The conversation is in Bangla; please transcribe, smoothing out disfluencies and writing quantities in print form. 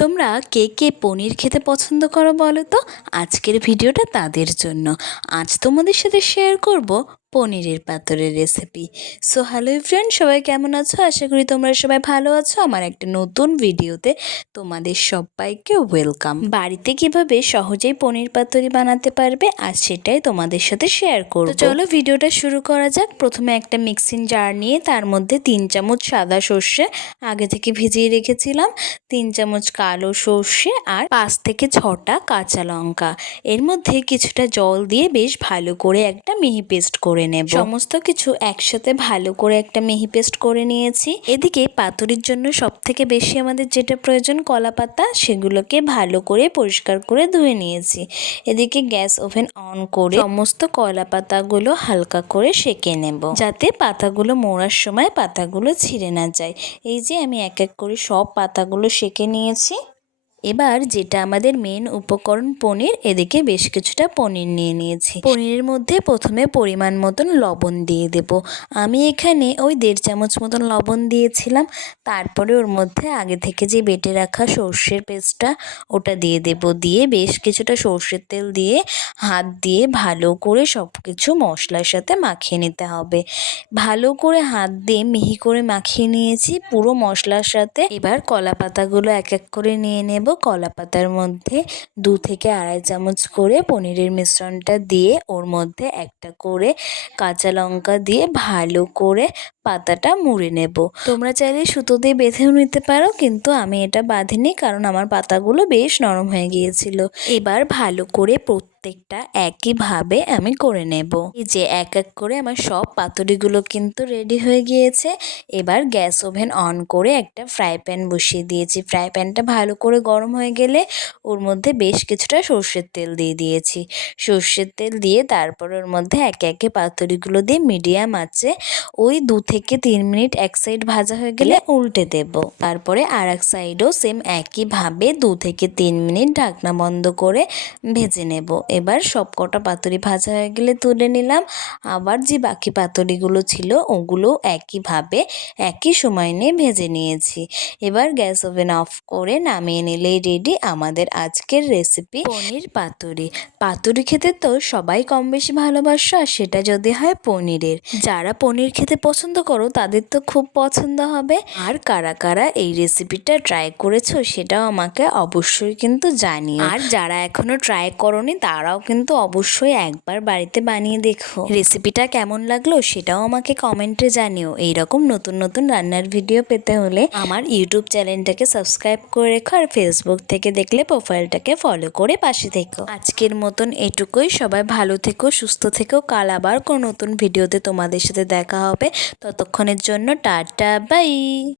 তোমরা কে কে পনির খেতে পছন্দ করো বলো তো? আজকের ভিডিওটা তাদের জন্য। আজ তোমাদের সাথে শেয়ার করব পনিরের পাতুরির রেসিপি। সো হ্যালো ফ্রেন্ড, সবাই কেমন আছো? আশা করি তোমরা সবাই ভালো আছো। আমার একটা নতুন ভিডিওতে তোমাদের সবাইকে ওয়েলকাম। বাড়িতে কিভাবে সহজেই পনির পাতুরি বানাতে পারবে আজ সেটাই তোমাদের সাথে শেয়ার করব। তো চলো ভিডিওটা শুরু করা যাক। প্রথমে একটা মিক্সিং জার নিয়ে তার মধ্যে 3 চামচ সাদা সর্ষে আগে থেকে ভিজিয়ে রেখেছিলাম, 3 চামচ কালো সর্ষে আর 5 থেকে 6টা কাঁচা লঙ্কা। এর মধ্যে কিছুটা জল দিয়ে বেশ ভালো করে একটা মিহি পেস্ট করে নেব। সমস্ত কিছু একসাথে ভালো করে একটা মিহি পেস্ট করে নিয়েছি। এদিকে পাতুরির জন্য সব থেকে বেশি আমাদের যেটা প্রয়োজন কলা পাতা, সেগুলোকে ভালো করে পরিষ্কার করে ধুয়ে নিয়েছি। এদিকে গ্যাস ওভেন অন করে সমস্ত কলা পাতাগুলো হালকা করে সেঁকে নেব, যাতে পাতাগুলো মোড়ার সময় পাতাগুলো ছিঁড়ে না যায়। এই যে আমি এক এক করে সব পাতাগুলো সেঁকে নিয়েছি। এবার যেটা আমাদের মেন উপকরণ পনির, এদিকে বেশ কিছুটা পনির নিয়ে নিয়েছি। পনিরের মধ্যে প্রথমে পরিমাণ মতন লবণ দিয়ে দেব। আমি এখানে ওই 1.5 চামচ মতন লবণ দিয়েছিলাম। তারপরে ওর মধ্যে আগে থেকে যে বেটে রাখা সর্ষের পেস্টটা ওটা দিয়ে দেব। দিয়ে বেশ কিছুটা সর্ষের তেল দিয়ে হাত দিয়ে ভালো করে সব কিছু মশলার সাথে মাখিয়ে নিতে হবে। ভালো করে হাত দিয়ে মিহি করে মাখিয়ে নিয়েছি পুরো মশলার সাথে। এবার কলা পাতাগুলো এক এক করে নিয়ে নেব। কলা পাতার মধ্যে 2 থেকে 2.5 চামচ করে পনিরের মিশ্রণটা দিয়ে ওর মধ্যে একটা করে কাঁচা লঙ্কা দিয়ে ভালো করে পাতাটা মুড়ে নেব। তোমরা চাইলে সুতো দিয়ে বেঁধেও নিতে পারো, কিন্তু আমি এটা বাঁধিনি কারণ আমার পাতাগুলো বেশ নরম হয়ে গিয়েছিল। এবার ভালো করে প্রত্যেকটা একইভাবে আমি করে নেব। এই যে এক এক করে আমার সব পাতুরিগুলো কিন্তু রেডি হয়ে গিয়েছে। এবার গ্যাস ওভেন অন করে একটা ফ্রাই প্যান বসিয়ে দিয়েছি। ফ্রাই প্যানটা ভালো করে গরম হয়ে গেলে ওর মধ্যে বেশ কিছুটা সর্ষের তেল দিয়ে দিয়েছি। সর্ষের তেল দিয়ে তারপর ওর মধ্যে একে একে পাতুরিগুলো দিয়ে মিডিয়াম আঁচে ওই 2 থেকে 3 মিনিট এক সাইড ভাজা হয়ে গেলে উল্টে দেব। তারপরে আর এক সাইডও সেম একইভাবে 2 থেকে 3 মিনিট ঢাকনা বন্ধ করে ভেজে নেব। এবার সব কটা পাতুরি ভাজা হয়ে গেলে তুলে নিলাম। আবার যে বাকি পাতুরিগুলো ছিল ওগুলো একইভাবে একই সময় নিয়ে ভেজে নিয়েছি। এবার গ্যাস ওভেন অফ করে নামিয়ে নিলেই রেডি আমাদের আজকের রেসিপি পনির পাতুরি। পাতুরি খেতে তো সবাই কম বেশি ভালোবাসো, আর সেটা যদি হয় পনিরের। যারা পনির খেতে পছন্দ করো তাদের তো খুব পছন্দ হবে। আর কারা কারা এই রেসিপিটা ট্রাই করেছো সেটাও আমাকে অবশ্যই কিন্তু জানিও। আর যারা এখনো ট্রাই করোনি তারাও কিন্তু অবশ্যই একবার বাড়িতে বানিয়ে দেখো। রেসিপিটা কেমন লাগলো সেটাও আমাকে কমেন্টে জানিও। এইরকম নতুন নতুন রান্নার ভিডিও পেতে হলে আমার ইউটিউব চ্যানেলটাকে সাবস্ক্রাইব করে রেখো, আর ফেসবুক থেকে দেখলে প্রোফাইলটাকে ফলো করে পাশে থেকো। আজকের মতন এটুকুই। সবাই ভালো থেকো, সুস্থ থেকো। কাল আবার কোনো নতুন ভিডিওতে তোমাদের সাথে দেখা হবে। ততক্ষণের জন্য টাটা, বাই।